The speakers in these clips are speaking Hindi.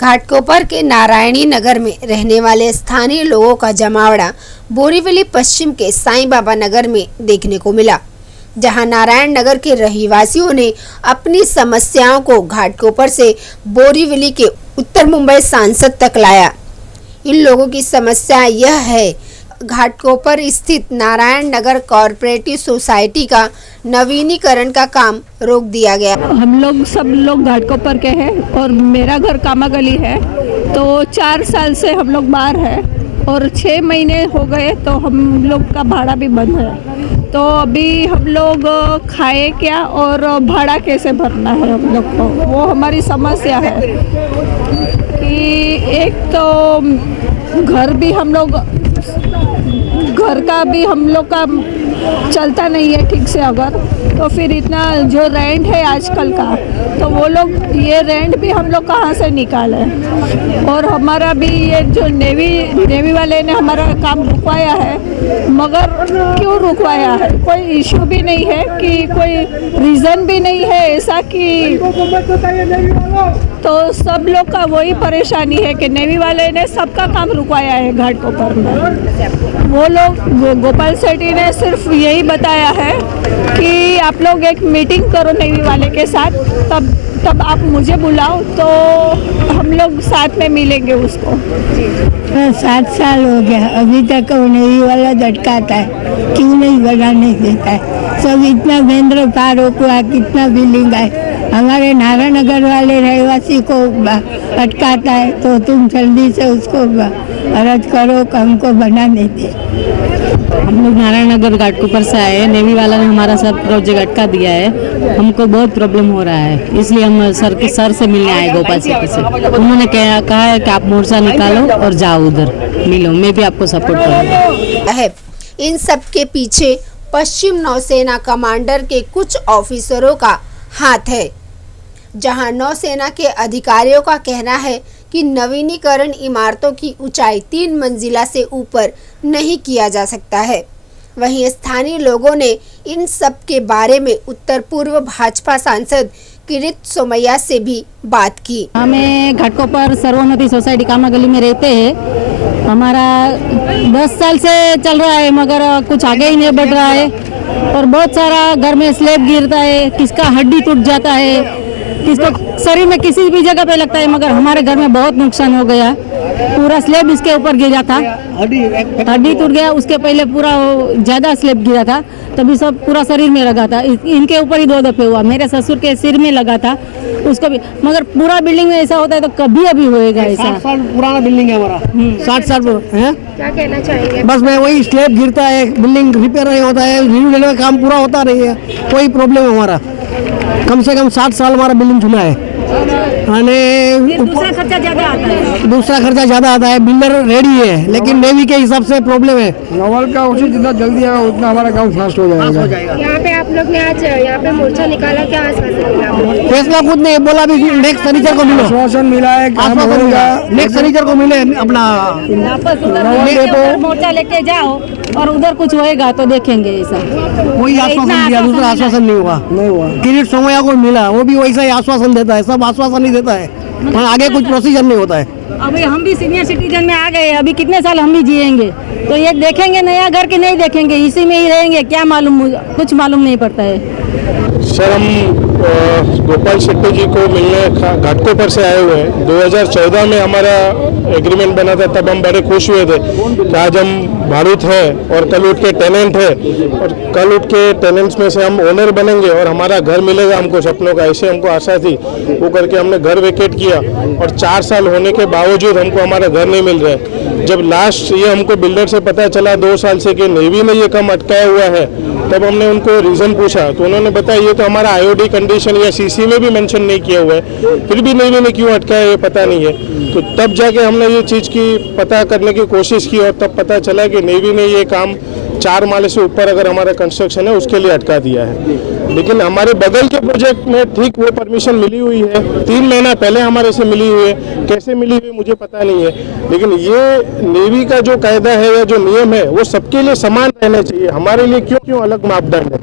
घाटकोपर के नारायणी नगर में रहने वाले स्थानीय लोगों का जमावड़ा बोरीवली पश्चिम के साईं बाबा नगर में देखने को मिला, जहां नारायण नगर के रहवासियों ने अपनी समस्याओं को घाटकोपर से बोरीवली के उत्तर मुंबई सांसद तक लाया। इन लोगों की समस्या यह है, घाटकोपर स्थित नारायण नगर कोऑपरेटिव सोसाइटी का नवीनीकरण का काम रोक दिया गया। हम लोग सब लोग घाटकोपर के हैं और मेरा घर कामागली है, तो 4 साल से हम लोग बाहर हैं और 6 महीने हो गए तो हम लोग का भाड़ा भी बंद है। तो अभी हम लोग खाए क्या और भाड़ा कैसे भरना है हम लोग को, वो हमारी समस्या है कि एक तो घर का भी हम लोग का चलता नहीं है ठीक से, अगर तो फिर इतना जो रेंट है आजकल का, तो वो लोग ये रेंट भी हम लोग कहाँ से निकालें। और हमारा भी ये जो नेवी वाले ने हमारा काम रुकवाया है, मगर क्यों रुकवाया है, कोई इशू भी नहीं है कि कोई रीज़न भी नहीं है ऐसा कि, तो सब लोग का वही परेशानी है कि नेवी वाले ने सबका काम रुकवाया है घाटकोपर में। वो लोग गोपाल सेठी ने सिर्फ यही बताया है कि आप लोग एक मीटिंग करो नेवी वाले के साथ, तब आप मुझे बुलाओ तो हम लोग साथ में मिलेंगे उसको। 7 साल हो गया, अभी तक वो नेवी वाला झटकाता है, क्यों नहीं बनाने देता है। सब इतना महेंद्र पार हुआ, कितना बिलिंग है, हमारे नारायण नगर वाले रहवासी को अटकाता है, तो तुम जल्दी से उसको अर्ज करो कि हमको बनाने दे। हम लोग नारायण नगर घाटकोपर से आए हैं, नेवी वाला ने हमारा सब प्रोजेक्ट अटका दिया है, हमको बहुत प्रॉब्लम हो रहा है, इसलिए हम सर से मिलने आए गोपाल सेठी से। उन्होंने कहा है कि आप मोर्चा निकालो और जाओ उधर मिलो, मैं भी आपको सपोर्ट करूँगा। इन सब के पीछे पश्चिम नौसेना कमांडर के कुछ ऑफिसरों का हाथ है, जहां नौसेना के अधिकारियों का कहना है कि नवीनीकरण इमारतों की ऊंचाई 3 मंजिला से ऊपर नहीं किया जा सकता है। वहीं स्थानीय लोगों ने इन सब के बारे में उत्तर पूर्व भाजपा सांसद किरीट सोमैया से भी बात की। हमें घाटकोपर सर्वोन्नति सोसाइटी कामागली में रहते हैं, हमारा 10 साल से चल रहा है, मगर कुछ आगे ही नहीं बढ़ रहा है और बहुत सारा घर में स्लैब गिरता है, किसका हड्डी टूट जाता है, किसको शरीर में किसी भी जगह पे लगता है, मगर हमारे घर में बहुत नुकसान हो गया। पूरा स्लैब इसके ऊपर गिरा था, हड्डी टूट गया, उसके पहले पूरा ज़्यादा स्लैब गिरा था, तभी सब पूरा शरीर में लगा था। इनके ऊपर ही 2 दफे हुआ, मेरे ससुर के सिर में लगा था, उसको भी, मगर पूरा बिल्डिंग में ऐसा होता है तो कभी अभी होएगा ऐसा। 60 साल पुराना बिल्डिंग है हमारा, 60 साल है। क्या कहना चाहेंगे? बस मैं वही, स्लैब गिरता है, बिल्डिंग रिपेयर नहीं होता है, रिन्यू का काम पूरा होता नहीं है, कोई प्रॉब्लम है हमारा। कम से कम 60 साल हमारा बिल्डिंग चुना है, दूसरा खर्चा ज़्यादा आता है, बिल्डर रेडी है, लेकिन नेवी के हिसाब से प्रॉब्लम है। नवल का उसी जितना जल्दी आएगा उतना हमारा काम फास्ट हो जाएगा। यहाँ पे आप लोग ने आज यहाँ पे मोर्चा निकाला, क्या आश्वासन मिला? फैसला खुद नहीं बोला, भी नेक्स्ट शनिचर को मिलो, आश्वासन मिला है, नेक्स्ट शनिचर को मिले अपना मोर्चा लेके जाओ और उधर कुछ होएगा तो देखेंगे। ऐसा वही आश्वासन दिया, दूसरा आश्वासन नहीं हुआ। किरीट सोमैया को मिला, वो भी वैसा ही आश्वासन देता है, सब आश्वासन नहीं देता है, आगे कुछ प्रोसीजर नहीं होता है। अभी हम भी सीनियर सिटीजन में आ गए, अभी कितने साल हम भी जिएंगे, तो ये देखेंगे नया घर के नहीं देखेंगे, इसी में ही रहेंगे, क्या मालूम, कुछ मालूम नहीं पड़ता है। सर, हम गोपाल शेट्टी जी को मिलने घाटकोपर से आए हुए हैं। 2014 में हमारा एग्रीमेंट बना था, तब हम बड़े खुश हुए थे कि आज हम भाड़ूत हैं और कल उठ के टेनेंट है, और कल उठ के टेनेंट्स में से हम ओनर बनेंगे और हमारा घर मिलेगा हमको सपनों का, ऐसे हमको आशा थी। वो करके हमने घर वेकेट किया और 4 साल होने के बावजूद हमको हमारा घर नहीं मिल रहा है। जब लास्ट ये हमको बिल्डर से पता चला 2 साल से कि नेवी ने ये काम अटकाया हुआ है, तब हमने उनको रीज़न पूछा तो उन्होंने बताया ये तो हमारा IOD कंडीशन या CC में भी मेंशन नहीं किया हुआ है, फिर भी नेवी ने क्यों अटकाया ये पता नहीं है। तो तब जाके हमने ये चीज़ की पता करने की कोशिश की और तब पता चला कि नेवी ने ये काम 4 माले से ऊपर अगर हमारा कंस्ट्रक्शन है उसके लिए अटका दिया है। लेकिन हमारे बगल के प्रोजेक्ट में ठीक वो परमिशन मिली हुई है, 3 महीना पहले हमारे से मिली हुई है, कैसे मिली हुई मुझे पता नहीं है। लेकिन ये नेवी का जो कायदा है या जो नियम है वो सबके लिए समान रहना चाहिए, हमारे लिए क्यों अलग मापदंड है।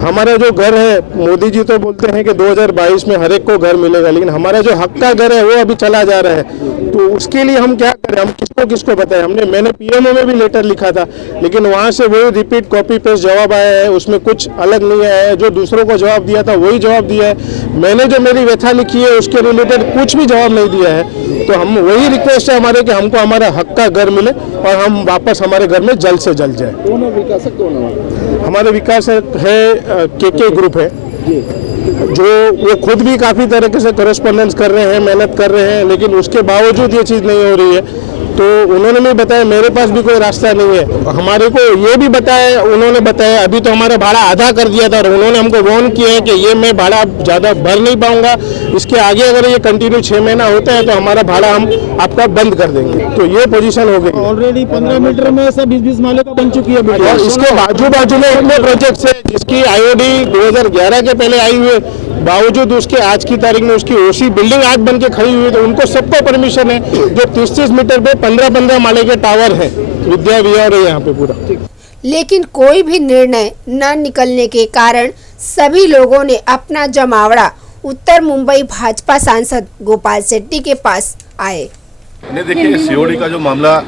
हमारा जो घर है, मोदी जी तो बोलते हैं कि 2022 में हर एक को घर मिलेगा, लेकिन हमारा जो हक का घर है वो अभी चला जा रहा है। तो उसके लिए हम क्या करें, हम किसको बताएं? मैंने पीएमओ में भी लेटर लिखा था, लेकिन वहाँ से वही रिपीट कॉपी पेस्ट जवाब आया है, उसमें कुछ अलग नहीं आया है। जो दूसरों को जवाब दिया था वही जवाब दिया है। मैंने जो मेरी व्यथा लिखी है उसके रिलेटेड कुछ भी जवाब नहीं दिया है। तो हम वही रिक्वेस्ट है हमारे कि हमको हमारा हक का घर मिले और हम वापस हमारे घर में जल्द से जल्द जाए। हमारे विकास है के ग्रुप है, जो वो खुद भी काफ़ी तरीके से कॉरेस्पॉन्डेंस कर रहे हैं, मेहनत कर रहे हैं, लेकिन उसके बावजूद ये चीज़ नहीं हो रही है। तो उन्होंने भी बताया मेरे पास भी कोई रास्ता नहीं है। हमारे को ये भी बताया, उन्होंने बताया अभी तो हमारा भाड़ा आधा कर दिया था और उन्होंने हमको वार्न किया है कि ये मैं भाड़ा ज़्यादा भर नहीं पाऊंगा, इसके आगे अगर ये कंटिन्यू 6 महीना होता है तो हमारा भाड़ा हम आपका बंद कर देंगे। तो ये पोजीशन हो गई। ऑलरेडी 15 मीटर में सब 20-20 माले का बन चुकी है और इसके बाजू में इतने प्रोजेक्ट्स है जिसकी आईओडी 2011 के पहले आई हुई है, बावजूद उसके आज की तारीख में उसकी ओसी बिल्डिंग आज बन के खड़ी हुई है। तो उनको सबको परमिशन है, जो 30-30 मीटर पे 15-15 माले के टावर है, विद्या विहार है यहाँ पे पूरा। लेकिन कोई भी निर्णय न निकलने के कारण सभी लोगों ने अपना जमावड़ा उत्तर मुंबई भाजपा सांसद गोपाल शेट्टी के पास आए। नहीं, देखिए सीओडी का जो मामला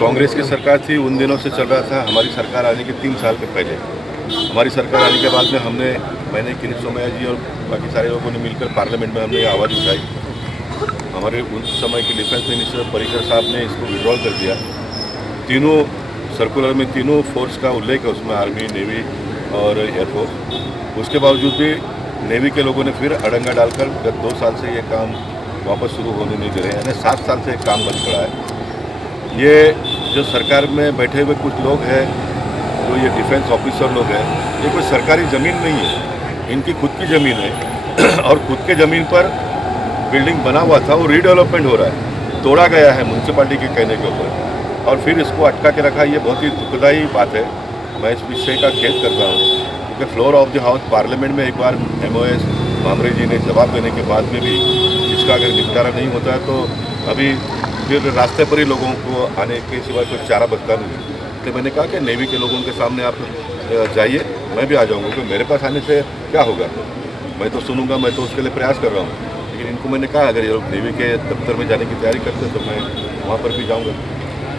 कांग्रेस की सरकार थी उन दिनों से चल रहा था। हमारी सरकार आने के 3 साल के पहले, हमारी सरकार आने के बाद में मैंने किरीट सोमैया जी और बाकी सारे लोगों ने मिलकर पार्लियामेंट में हमने आवाज़ उठाई। हमारे उस समय के डिफेंस मिनिस्टर पर्रिकर साहब ने इसको विड्रॉल कर दिया। तीनों सर्कुलर में तीनों फोर्स का उल्लेख है उसमें, आर्मी, नेवी और एयरफोर्स। उसके बावजूद भी नेवी के लोगों ने फिर अड़ंगा डालकर गत 2 साल से ये काम वापस शुरू होने नहीं दे रहे हैं, यानी 7 साल से एक काम बंद पड़ा है। ये जो सरकार में बैठे हुए कुछ लोग हैं, जो ये डिफेंस ऑफिसर लोग हैं, ये कोई सरकारी ज़मीन नहीं है, इनकी खुद की ज़मीन है और खुद के ज़मीन पर बिल्डिंग बना हुआ था, वो रीडेवलपमेंट हो रहा है, तोड़ा गया है म्यूनसिपालिटी के कहने के ऊपर और फिर इसको अटका के रखा। ये बहुत ही दुखदायी बात है। मैं इस विषय का खेद करता हूँ क्योंकि floor of the house parliament में एक बार MOS भामरे जी ने जवाब देने के बाद में भी इसका अगर निपटारा नहीं होता है तो अभी फिर रास्ते पर ही लोगों को आने के सिवाय कोई चारा बचता नहीं। इसलिए मैंने कहा कि नेवी के लोगों के सामने आप जाइए, मैं भी आ जाऊँगा, क्योंकि मेरे पास आने से क्या होगा, मैं तो सुनूंगा, मैं तो उसके लिए प्रयास कर रहा हूँ। लेकिन इनको मैंने कहा अगर ये लोग नेवी के दफ्तर में जाने की तैयारी करते हैं तो मैं वहाँ पर भी जाऊँगा।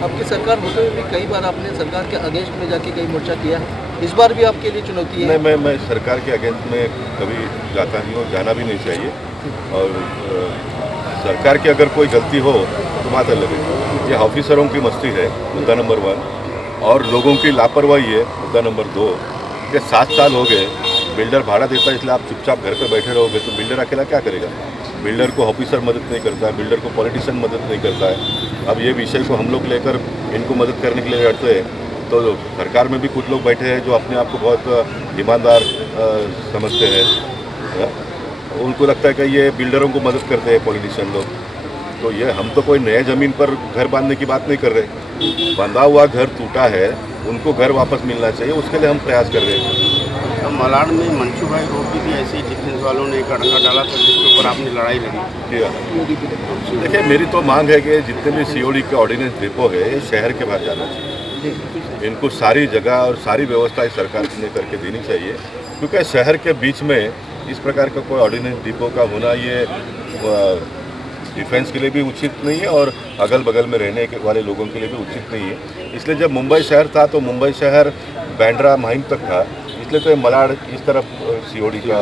आपकी सरकार होते हुए भी कई बार आपने सरकार के अगेंस्ट में जाके कई मोर्चा किया है, इस बार भी आपके लिए चुनौती है? नहीं, मैं सरकार के अगेंस्ट में कभी जाता नहीं हूँ, जाना भी नहीं चाहिए। और सरकार की अगर कोई गलती हो तो बात अलग है। ये ऑफिसरों की मस्ती है, मुद्दा नंबर 1, और लोगों की लापरवाही है, मुद्दा नंबर 2। कि 7 साल हो गए, बिल्डर भाड़ा देता है इसलिए आप चुपचाप घर पे बैठे रहोगे तो बिल्डर अकेला क्या करेगा? बिल्डर को ऑफिसर मदद नहीं करता है, बिल्डर को पॉलिटिशियन मदद नहीं करता है। अब ये विषय को हम लोग लेकर इनको मदद करने के लिए लड़ते हैं तो सरकार में भी कुछ लोग बैठे हैं जो अपने आप को बहुत ईमानदार समझते हैं। उनको लगता है कि ये बिल्डरों को मदद करते हैं पॉलिटिशियन लोग। तो ये हम तो कोई नए ज़मीन पर घर बांधने की बात नहीं कर रहे, बंधा हुआ घर टूटा है, उनको घर वापस मिलना चाहिए, उसके लिए हम प्रयास कर रहे हैं। मलाड में मंशू भाई रोड की थी, ऐसे ही डिफेंस वालों ने एक अड़ंगा डाला था जिसके ऊपर आपने लड़ाई लड़ी। देखिए, मेरी तो मांग है कि जितने भी COD के ऑर्डिनेंस डिपो है ये शहर के बाहर जाना चाहिए। इनको सारी जगह और सारी व्यवस्था इस सरकार ने करके देनी चाहिए, क्योंकि शहर के बीच में इस प्रकार का कोई ऑर्डिनेंस डिपो का होना ये डिफेंस के लिए भी उचित नहीं है और अगल बगल में रहने के वाले लोगों के लिए भी उचित नहीं है। इसलिए जब मुंबई शहर था तो मुंबई शहर बैंड्रा माहिम तक था, इसलिए तो मलाड इस तरफ COD का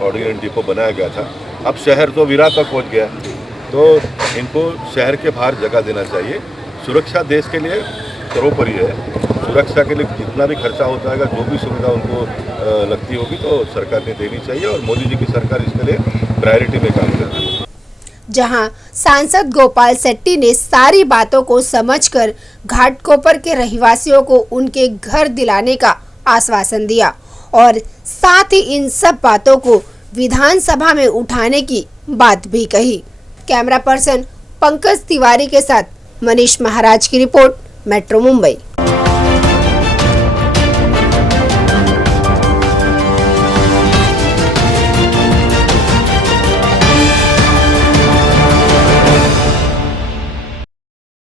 ऑर्डिनेंस डिपो बनाया गया था। अब शहर तो विरार तक पहुंच गया, तो इनको शहर के बाहर जगह देना चाहिए। सुरक्षा देश के लिए सर्वोपरि है, सुरक्षा के लिए जितना भी खर्चा होता है, जो भी सुविधा उनको लगती होगी तो सरकार ने देनी चाहिए और मोदी जी की सरकार इसके लिए प्रायोरिटी में काम कर रही है। जहां सांसद गोपाल शेट्टी ने सारी बातों को समझकर घाटकोपर के रहवासियों को उनके घर दिलाने का आश्वासन दिया और साथ ही इन सब बातों को विधानसभा में उठाने की बात भी कही। कैमरा पर्सन पंकज तिवारी के साथ मनीष महाराज की रिपोर्ट, मेट्रो मुंबई।